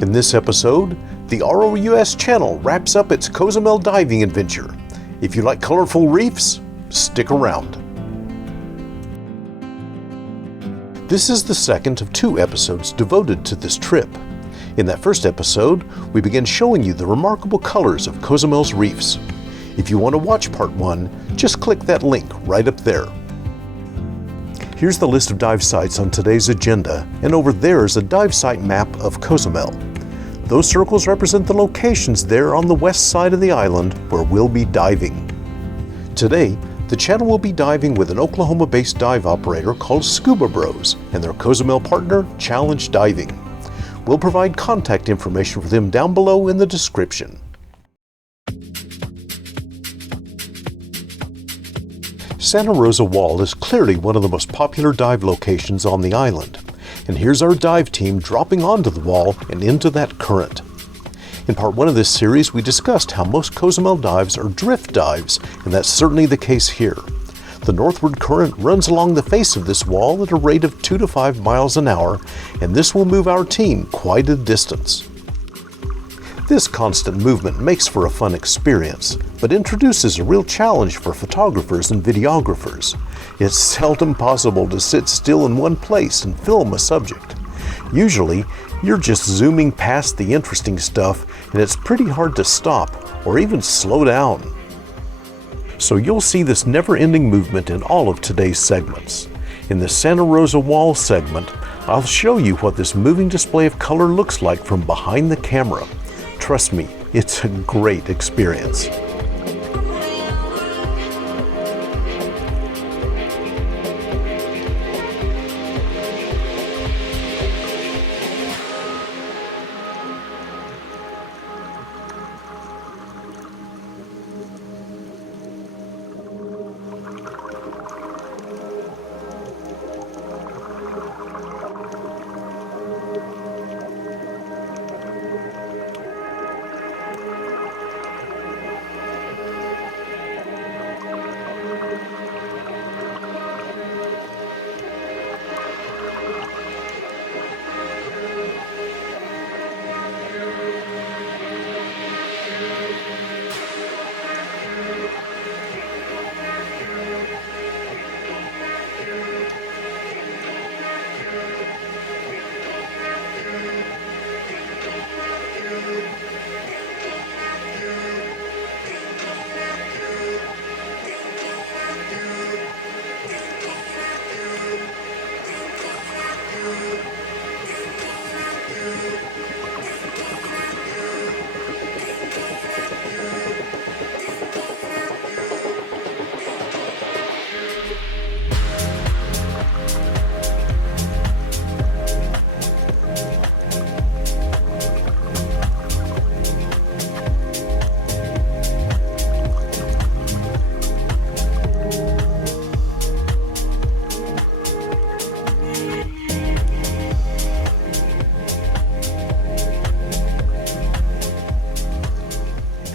In this episode, the ROUS channel wraps up its Cozumel diving adventure. If you like colorful reefs, stick around. This is the second of 2 episodes devoted to this trip. In that first episode, we began showing you the remarkable colors of Cozumel's reefs. If you want to watch part 1, just click that link right up there. Here's the list of dive sites on today's agenda, and over there is a dive site map of Cozumel. Those circles represent the locations there on the west side of the island where we'll be diving. Today, the channel will be diving with an Oklahoma-based dive operator called Scubabros and their Cozumel partner, Challenge Diving. We'll provide contact information for them down below in the description. Santa Rosa Wall is clearly one of the most popular dive locations on the island. And here's our dive team dropping onto the wall and into that current. In part 1 of this series, we discussed how most Cozumel dives are drift dives, and that's certainly the case here. The northward current runs along the face of this wall at a rate of 2 to 5 miles an hour, and this will move our team quite a distance. This constant movement makes for a fun experience, but introduces a real challenge for photographers and videographers. It's seldom possible to sit still in one place and film a subject. Usually, you're just zooming past the interesting stuff, and it's pretty hard to stop or even slow down. So you'll see this never-ending movement in all of today's segments. In the Santa Rosa Wall segment, I'll show you what this moving display of color looks like from behind the camera. Trust me, it's a great experience.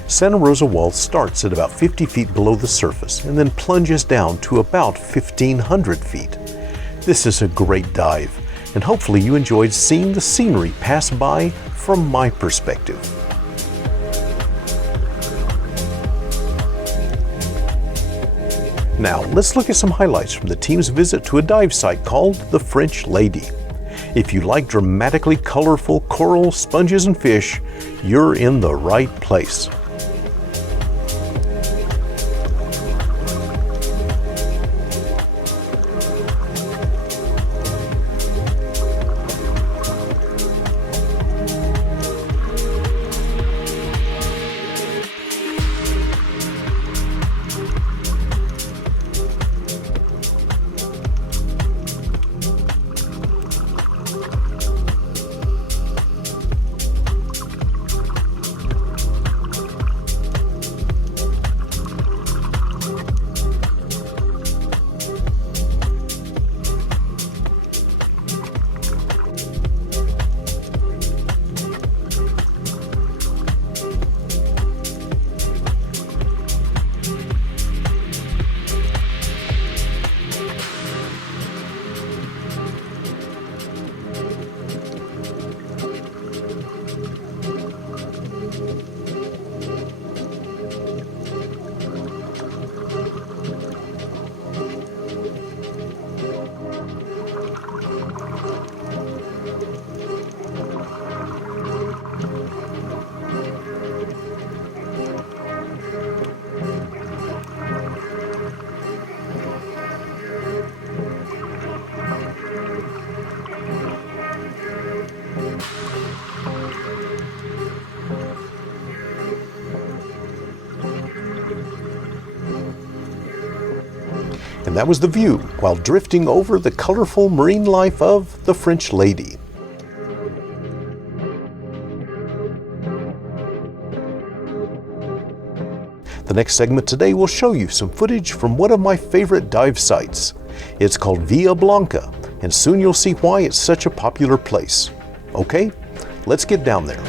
Santa Rosa Wall starts at about 50 feet below the surface and then plunges down to about 1,500 feet. This is a great dive, and hopefully you enjoyed seeing the scenery pass by from my perspective. Now, let's look at some highlights from the team's visit to a dive site called the French Lady. If you like dramatically colorful coral, sponges, and fish, you're in the right place. And that was the view while drifting over the colorful marine life of the French lady. The next segment today will show you some footage from one of my favorite dive sites. It's called Via Blanca, and soon you'll see why it's such a popular place. Okay, let's get down there.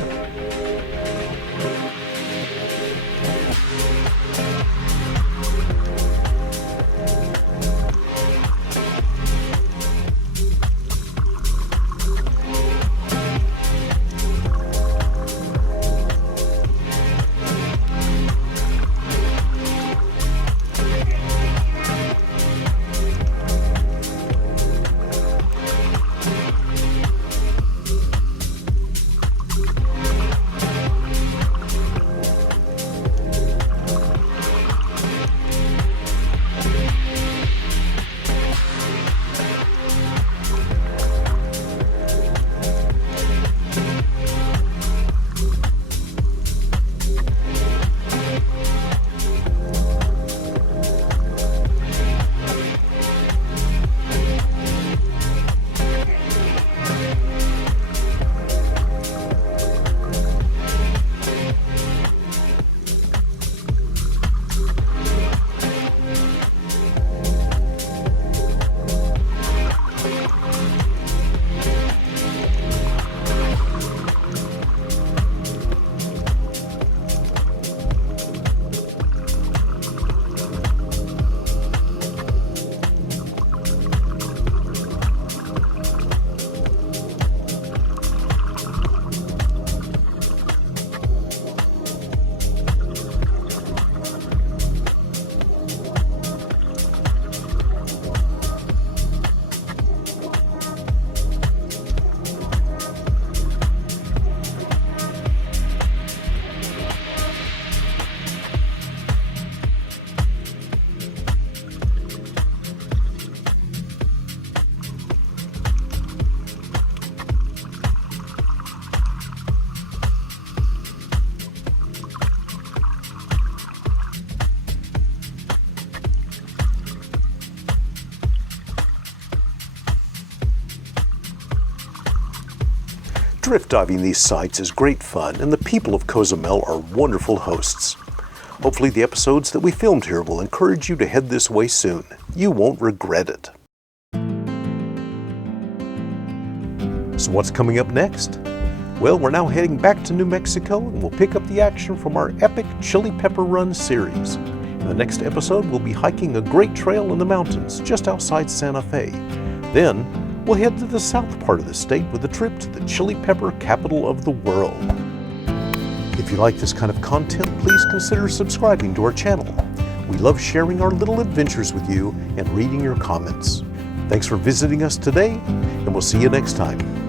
Drift diving these sites is great fun, and the people of Cozumel are wonderful hosts. Hopefully the episodes that we filmed here will encourage you to head this way soon. You won't regret it. So what's coming up next? Well, we're now heading back to New Mexico, and we'll pick up the action from our epic Chili Pepper Run series. In the next episode, we'll be hiking a great trail in the mountains just outside Santa Fe. Then, we'll head to the south part of the state with a trip to the chili pepper capital of the world. If you like this kind of content, please consider subscribing to our channel. We love sharing our little adventures with you and reading your comments. Thanks for visiting us today, and we'll see you next time.